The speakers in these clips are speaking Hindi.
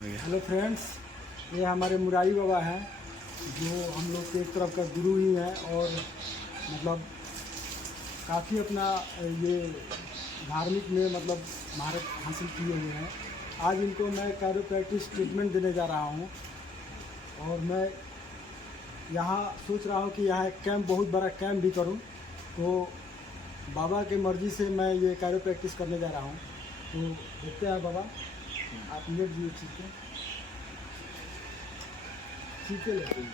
हेलो फ्रेंड्स, ये हमारे मुरारी बाबा हैं जो हम लोग के एक तरफ का गुरु ही हैं और मतलब काफ़ी अपना ये धार्मिक में मतलब महारत हासिल किए हुए हैं। आज इनको मैं कायरोप्रैक्टिस ट्रीटमेंट देने जा रहा हूँ और मैं यहाँ सोच रहा हूँ कि यहाँ एक कैंप, बहुत बड़ा कैंप भी करूँ। तो बाबा के मर्ज़ी से मैं ये कायरोप्रैक्टिस करने जा रहा हूँ। तो देखते हैं बाबा, आप लेट दिए चीते लेते हैं।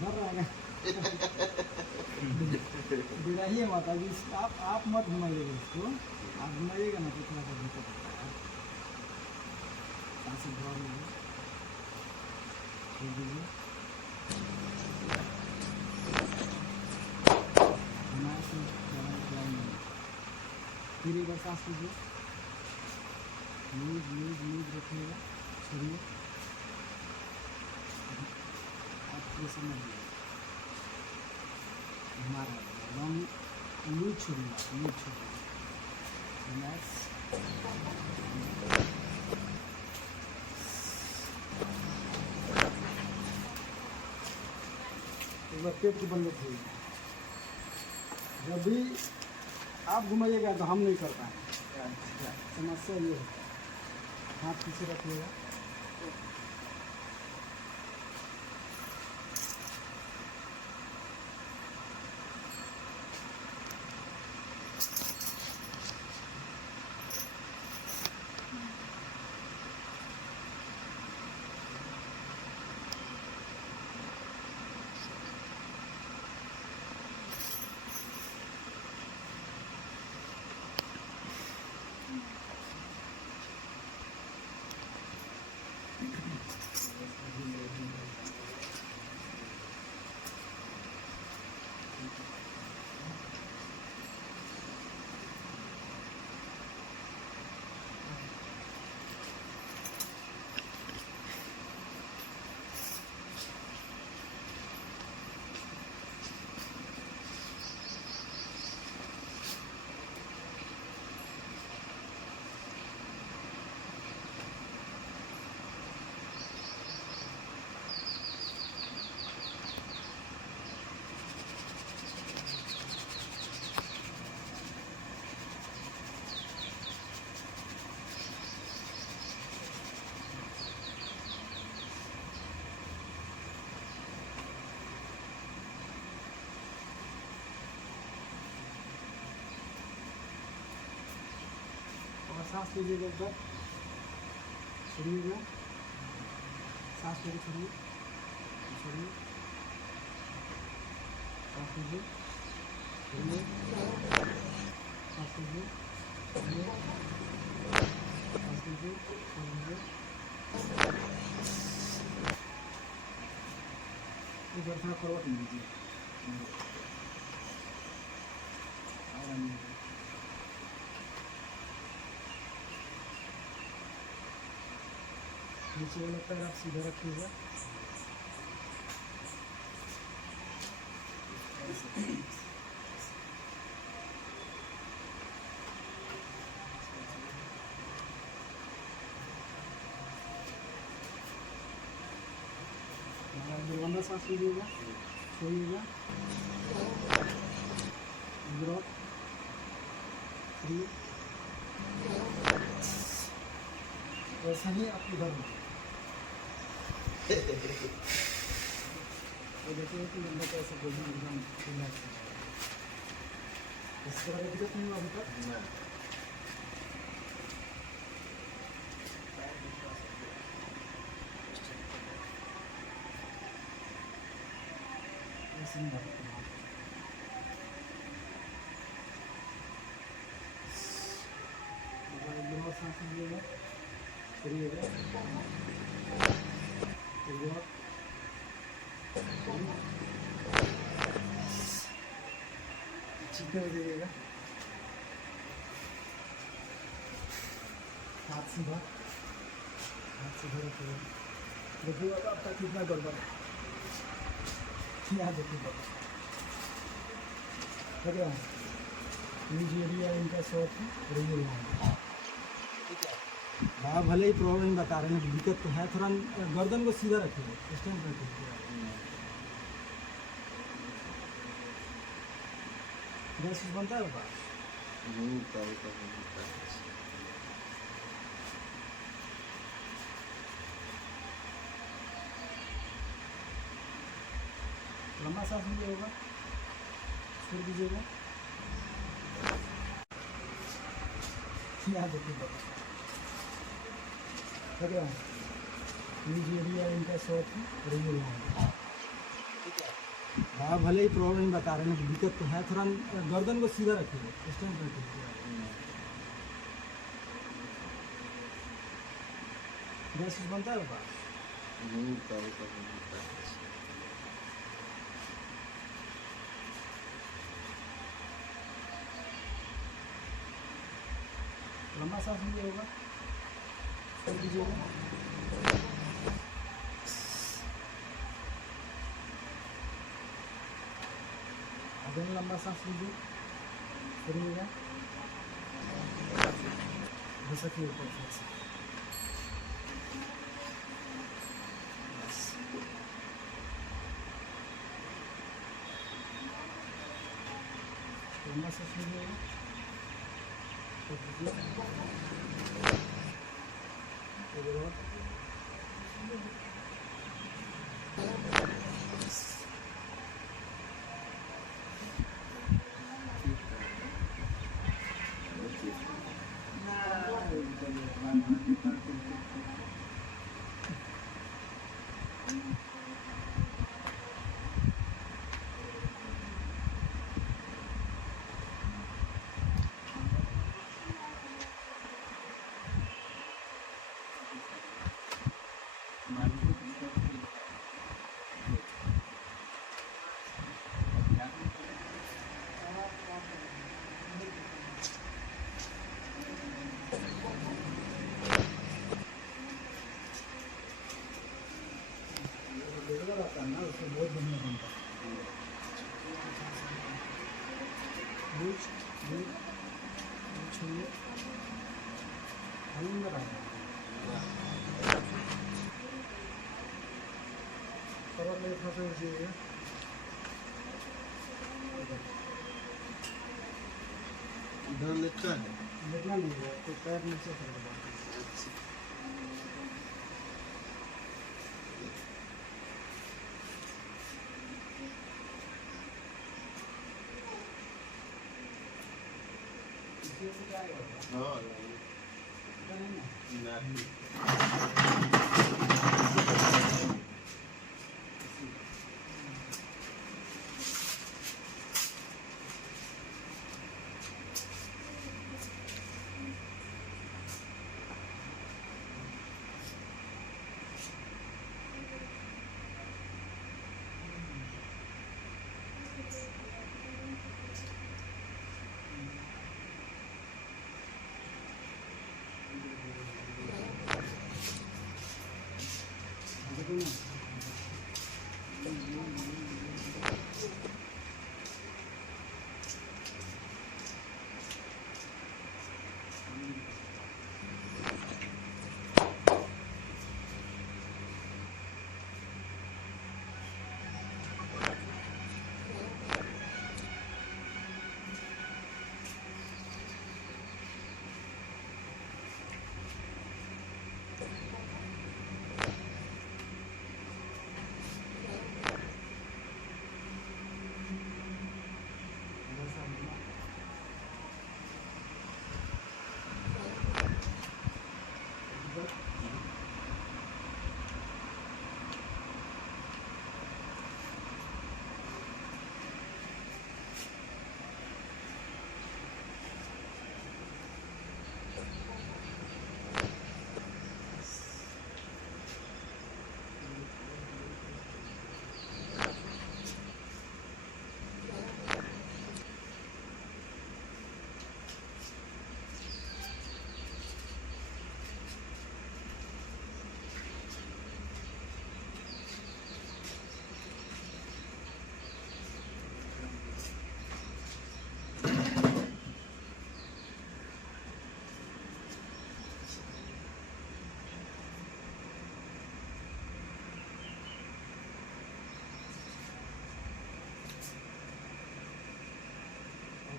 डर रहा है बिराही है माता जी, आप मत घुमाइएगा इसको। आप घुमाइएगा ना तो थोड़ा सा दिक्कत होता है। सांस भर लीजिए, छोड़ दीजिए, हमारे से ज़्यादा निकलाई नहीं। फिर एक बार सांस लीजिए, न्यूज न्यूज न्यूज रखिएगा, छोड़िए। आप ये समझिए हमारा लॉन्ग न्यूज छोड़िए, आप न्यूज छोड़िए, रिलैक्स। एक बार पेट को बंद रखिए। जब भी आप घुमाइएगा तो हम नहीं कर पाएंगे। समस्या ये है, हाथ पीछे रखिएगा। और सांस लीजिएगा, एक बार छोड़िएगा, सांस लेके छोड़िए, छोड़िए, सांस लीजिए, छोड़िए, सांस लीजिए, छोड़िए, सांस लीजिए, छोड़िए। एक बार थोड़ा करवट लीजिए, आराम लीजिए। नीचे वाला पैर आप सीधा रखिएगा। दुर्गंधा सांस लीजिएगा, छोड़िएगा, ग्रोथ फ्री। वैसा ही आप इधर तो देखिए कि बंदा कैसे बोलना एकदम रिलैक्स है। इस तरह का दिक्कत नहीं हुआ अभी तक। ऐसे नहीं बात करना। सांस लीजिएगा, छोड़िएगा, सीधे हो जाइएगा, हाथ सीधा, हाथ सीधा रखिएगा। देखिए अब आपका कितना गड़बड़ है, यहाँ देखिए बाबा, लग रहा है नीचे एरिया इनका शॉर्ट है और ये लॉन्ग, ठीक है। बाबा भले ही प्रॉब्लम बता रहे हैं, दिक्कत तो है, थोड़ा गर्दन को सीधा रखिए, स्टैंड रखिए। गैस बनता है बाबा? लंबा सांस लीजिएगा, छोड़ दीजिएगा, यहाँ देखिए बाबा, लग रहा है नीचे एरिया इनका शॉर्ट है और ये लॉन्ग, ठीक है। बाबा भले ही प्रॉब्लम बता रहे हैं, दिक्कत तो है, थोड़ा गर्दन को सीधा रखिए, स्टैंड रखिए। गैस बनता है बाबा? लंबा सांस लीजिएगा, छोड़ दीजिएगा, अगले लंबा सांस लीजिए, छोड़िएगा, घुसकिए ऊपर फिर से, बस। लंबा सांस लीजिएगा, छोड़ दीजिए, और आता है ना, उसमें बहुत बढ़िया बनता है। छूइए, हल्का लगाइए, कवर में थोड़ा सा लीजिएगा, इधर लेटा है, लेटना नहीं है तो पैर नीचे कर दो। हाँ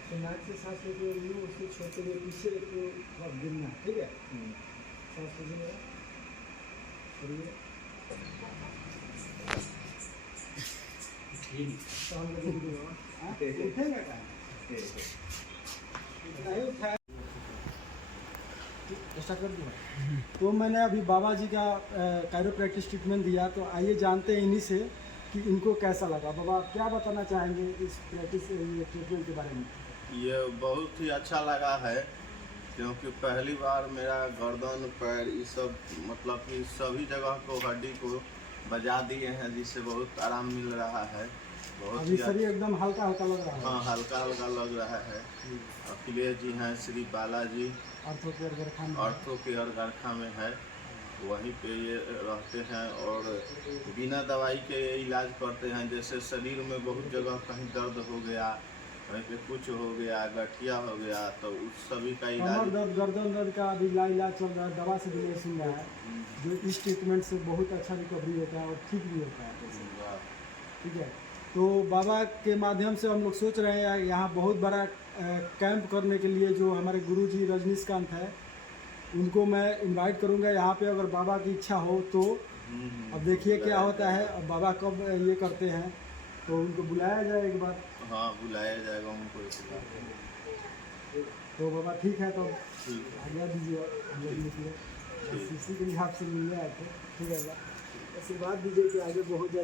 तो नाक से सांस लेते हुए यूँ उसको छोड़ते हुए पीछे को थोड़ा गिरना है, ठीक है। सांस लीजिएगा, करिए। शाम को देखिए बाबा, हाँ? उठेगा क्या? नहीं उठाया। स्टार्ट कर दिया। तो मैंने अभी बाबा जी का कायरोप्रैक्टिस ट्रीटमेंट दिया, तो आइए जानते हैं इन्हीं से कि इनको कैसा लगा। बाबा आप क्या बताना चाहेंगे इस प्रैक्टिस ये ट्रीटमेंट के बारे में? ये बहुत ही अच्छा लगा है, क्योंकि पहली बार मेरा गर्दन पैर ये सब मतलब कि सभी जगह को हड्डी को बजा दिए हैं, जिससे बहुत आराम मिल रहा है। बहुत अभी ही शरीर एकदम हल्का हल्का लग रहा है। हाँ, हल्का हल्का लग रहा है। अखिलेश जी हैं, श्री बालाजी ऑर्थो केयर गरखा में। ऑर्थो केयर गरखा में है, वहीं पे ये रहते हैं और बिना दवाई के ये इलाज करते हैं। जैसे शरीर में बहुत जगह कहीं दर्द हो गया, कहीं पे कुछ हो गया, गठिया हो गया, तो उस सभी का कमर इलाज। दर्द, गर्दन दर्द का अभी इलाज चल रहा है, दवा से भी नहीं सुन रहा है, जो इस ट्रीटमेंट से बहुत अच्छा रिकवरी होता है और ठीक भी होता है। ठीक है, तो बाबा के माध्यम से हम लोग सोच रहे हैं यहाँ बहुत बड़ा कैंप करने के लिए, जो हमारे गुरुजी रजनीकांत है उनको मैं इनवाइट करूँगा यहाँ पे, अगर बाबा की इच्छा हो तो। अब देखिए क्या होता है, अब बाबा कब ये करते हैं, तो उनको बुलाया जाए एक बार। हाँ, बुलाया जाएगा उनको इस बार। तो बाबा ठीक है, तो ठीक है, आज्ञा दीजिए, हम लोग निकले। इसी के लिए आपसे मिलने आए थे। ठीक है बाबा, आशीर्वाद दीजिए कि आगे बहुत ज़्यादा